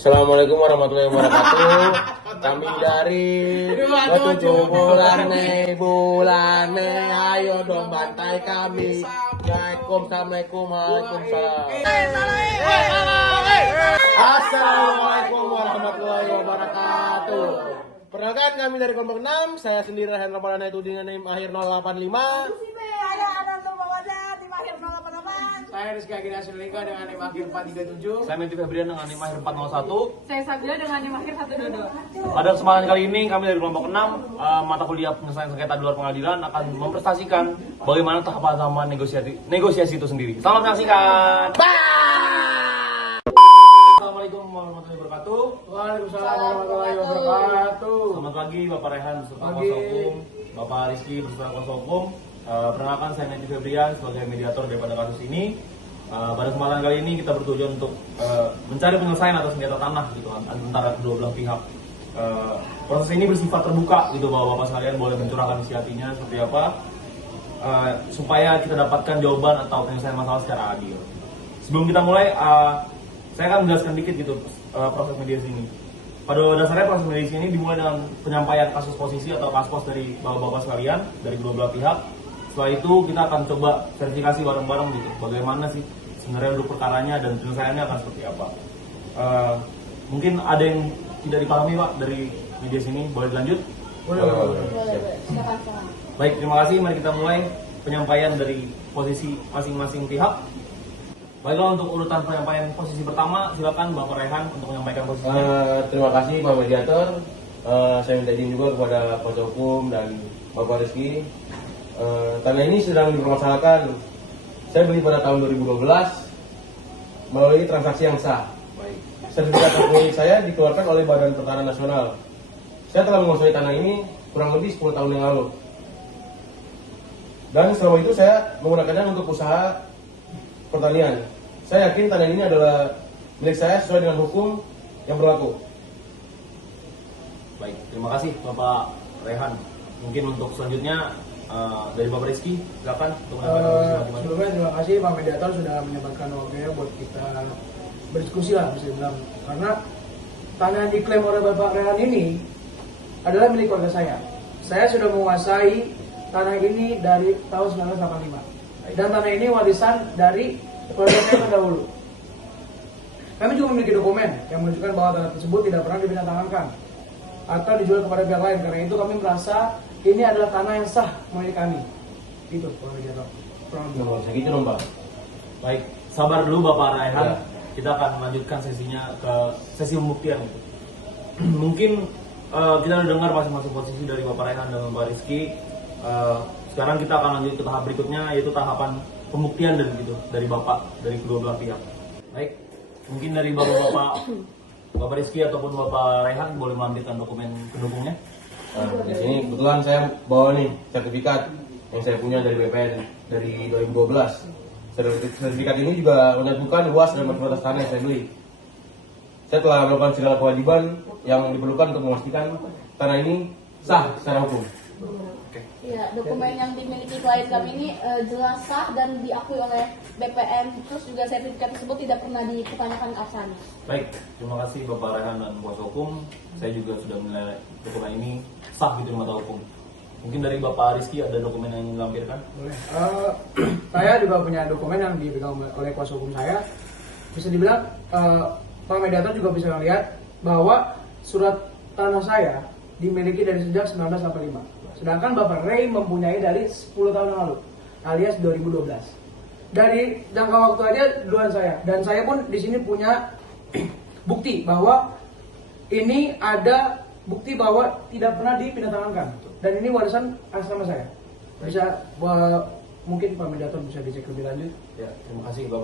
Assalamualaikum warahmatullahi wabarakatuh. Kami dari bulane, ayo dong bantai kami. Assalamualaikum, waalaikumsalam. Assalamualaikum warahmatullahi wabarakatuh. Perkenalkan kami dari kelompok 6. Saya sendiri Rehan Ramadhan itu dengan NIM akhir 085. Saya Rizky Agina Sulika dengan NIM akhir 437. Saya Menti Febrian dengan NIM akhir 401. Saya Sabila dengan NIM akhir 122. Pada kesempatan kali ini kami dari kelompok 6 mata kuliah penyelesaian sengketa di luar pengadilan akan mempresentasikan bagaimana tahapan negosiasi itu sendiri. Selamat menyaksikan. Assalamualaikum warahmatullahi wabarakatuh. Waalaikumsalam warahmatullahi wabarakatuh. Selamat pagi Bapak Rehan beserta kuasa hukum, Bapak Rizky beserta kuasa hukum. Perkenalkan saya Menti Febrian sebagai mediator daripada kasus ini. Pada kesempatan kali ini kita bertujuan untuk mencari penyelesaian atas sengketa tanah gitu antara kedua belah pihak. Proses ini bersifat terbuka gitu bahwa Bapak sekalian boleh mencurahkan isi hatinya seperti apa supaya kita dapatkan jawaban atau penyelesaian masalah secara adil. Sebelum kita mulai, saya akan menjelaskan dikit gitu proses mediasi ini. Pada dasarnya proses mediasi ini dimulai dengan penyampaian kasus posisi atau kaspos dari bapak-bapak sekalian dari kedua belah pihak. Setelah itu kita akan coba verifikasi bareng-bareng gitu, bagaimana sih sebenarnya duduk perkaranya dan penyelesaiannya akan seperti apa. Mungkin ada yang tidak dipahami Pak dari mediasi ini, boleh dilanjut? Boleh. Baik, terima kasih. Mari kita mulai penyampaian dari posisi masing-masing pihak. Baiklah, untuk urutan penyampaian posisi pertama, silakan Bapak Rehan untuk menyampaikan posisinya. Terima kasih Pak Mediator. Saya minta izin juga kepada kuasa hukum dan Bapak Rizky. Tanah ini sedang dipermasalahkan. Saya beli pada tahun 2012 melalui transaksi yang sah. Sertifikat hak milik saya dikeluarkan oleh Badan Pertanahan Nasional. Saya telah menguasai tanah ini kurang lebih 10 tahun yang lalu. Dan selama itu saya menggunakannya untuk usaha pertanian. Saya yakin tanah ini adalah milik saya sesuai dengan hukum yang berlaku. Baik, terima kasih Bapak Rehan. Mungkin untuk selanjutnya dari Bapak Rizky, silakan untuk menyampaikan posisi masing-masing. Sebelumnya terima kasih Pak Mediator sudah menyempatkan waktunya buat kita berdiskusi lah bisa dibilang. Karena tanah yang diklaim oleh Bapak Rehan ini adalah milik keluarga saya. Saya sudah menguasai tanah ini dari tahun 1985. Dan tanah ini warisan dari keluarga saya terdahulu. Kami juga memiliki dokumen yang menunjukkan bahwa tanah tersebut tidak pernah dipindah-tangankan atau dijual kepada pihak lain. Karena itu kami merasa ini adalah tanah yang sah milik kami. Itu Pak Mediator. Saya gitu dong Pak. Baik, sabar dulu Bapak Rehan. Ya. Kita akan melanjutkan sesinya ke sesi pembuktian. Mungkin kita udah dengar masing-masing posisi dari Bapak Rehan dan Bapak Rizky. Sekarang kita akan lanjut ke tahap berikutnya, yaitu tahapan pembuktian dari Bapak, dari kedua belah pihak. Baik, mungkin dari Bapak Rizky ataupun Bapak Rehan boleh melampirkan dokumen pendukungnya. Di sini kebetulan saya bawa nih sertifikat yang saya punya dari BPN dari 2012. Sertifikat ini juga menyebutkan luas dan batas tanah yang saya beli. Saya telah melakukan segala kewajiban yang diperlukan untuk memastikan tanah ini sah secara hukum. Ya, dokumen yang dimiliki klien kami ini jelas sah dan diakui oleh BPN. Terus juga sertifikat tersebut tidak pernah dipertanyakan keabsahannya. Baik, terima kasih Bapak Rehan dan kuasa hukum. Saya juga sudah menilai dokumen ini sah gitu di mata hukum. Mungkin dari Bapak Rizky ada dokumen yang ingin dilampirkan? Boleh. Saya juga punya dokumen yang dipegang oleh kuasa hukum saya. Bisa dibilang Pak Mediator juga bisa melihat bahwa surat tanah saya dimiliki dari sejak 1985. Sedangkan Bapak Ray mempunyai dari 10 tahun yang lalu, alias 2012. Dari jangka waktu aja duluan saya. Dan saya pun di sini punya bukti bahwa ini ada bukti bahwa tidak pernah dipindah-tangankan. Dan ini warisan atas nama saya. Bisa mungkin Pak Mediator bisa dicek lebih lanjut. Ya, terima kasih Bapak.